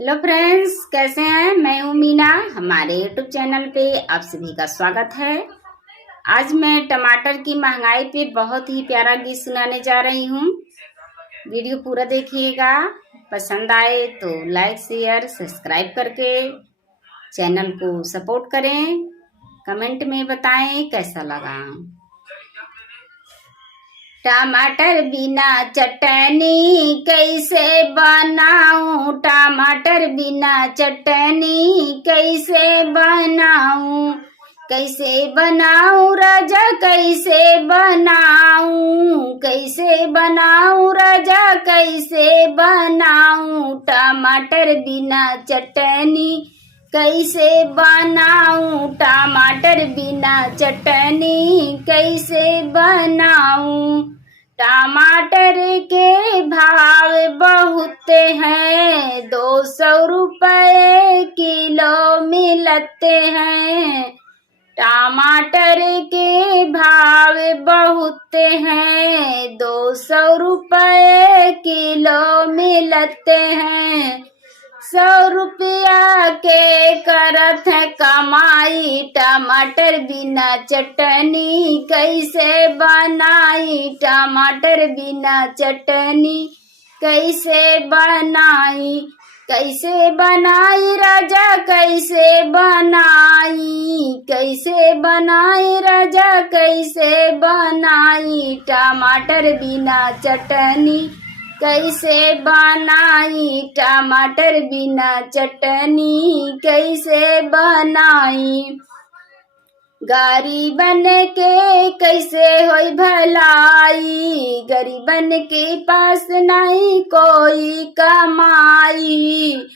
Hello friends, कैसे हैं। मैं हूँ मीना। हमारे यूट्यूब चैनल पे आप सभी का स्वागत है। आज मैं टमाटर की महंगाई पे बहुत ही प्यारा गीत सुनाने जा रही हूँ। वीडियो पूरा देखिएगा। पसंद आए तो लाइक शेयर सब्सक्राइब करके चैनल को सपोर्ट करें। कमेंट में बताएं कैसा लगा। टमाटर बिना चटनी कैसे बनाऊं, टमाटर बिना चटनी कैसे बनाऊं, कैसे बनाऊं राजा कैसे बनाऊं, कैसे बनाऊं राजा कैसे बनाऊं, टमाटर बिना चटनी कैसे बनाऊं, टमाटर बिना चटनी कैसे बनाऊं। टमाटर के भाव बहुत हैं, 200 रुपए किलो मिलते हैं। टमाटर के भाव बहुत हैं, 200 रुपए किलो मिलते हैं। 100 रुपया के करत है कमाई, टमाटर बिना चटनी कैसे बनाई, टमाटर बिना चटनी कैसे बनाई, कैसे बनाई राजा कैसे बनाई, कैसे बनाई राजा कैसे बनाई, टमाटर बिना चटनी कैसे बनाई, टमाटर बिना चटनी कैसे बनाई। गरीबन के कैसे होई भलाई, गरीबन के पास नहीं कोई कमाई,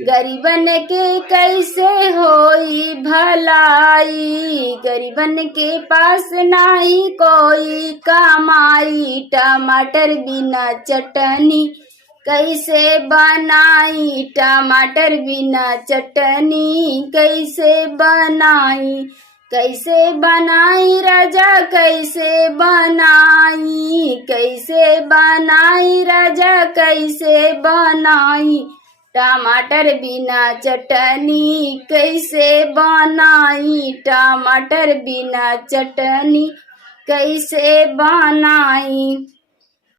गरीबन के कैसे होई भलाई, गरीबन के पास नहीं कोई कमाई, टमाटर बिना चटनी कैसे बनाई, टमाटर बिना चटनी कैसे बनाई, कैसे बनाई राजा कैसे बनाई, कैसे बनाई राजा कैसे बनाई, टमाटर बिना चटनी कैसे बनाई, टमाटर बिना चटनी कैसे बनाई।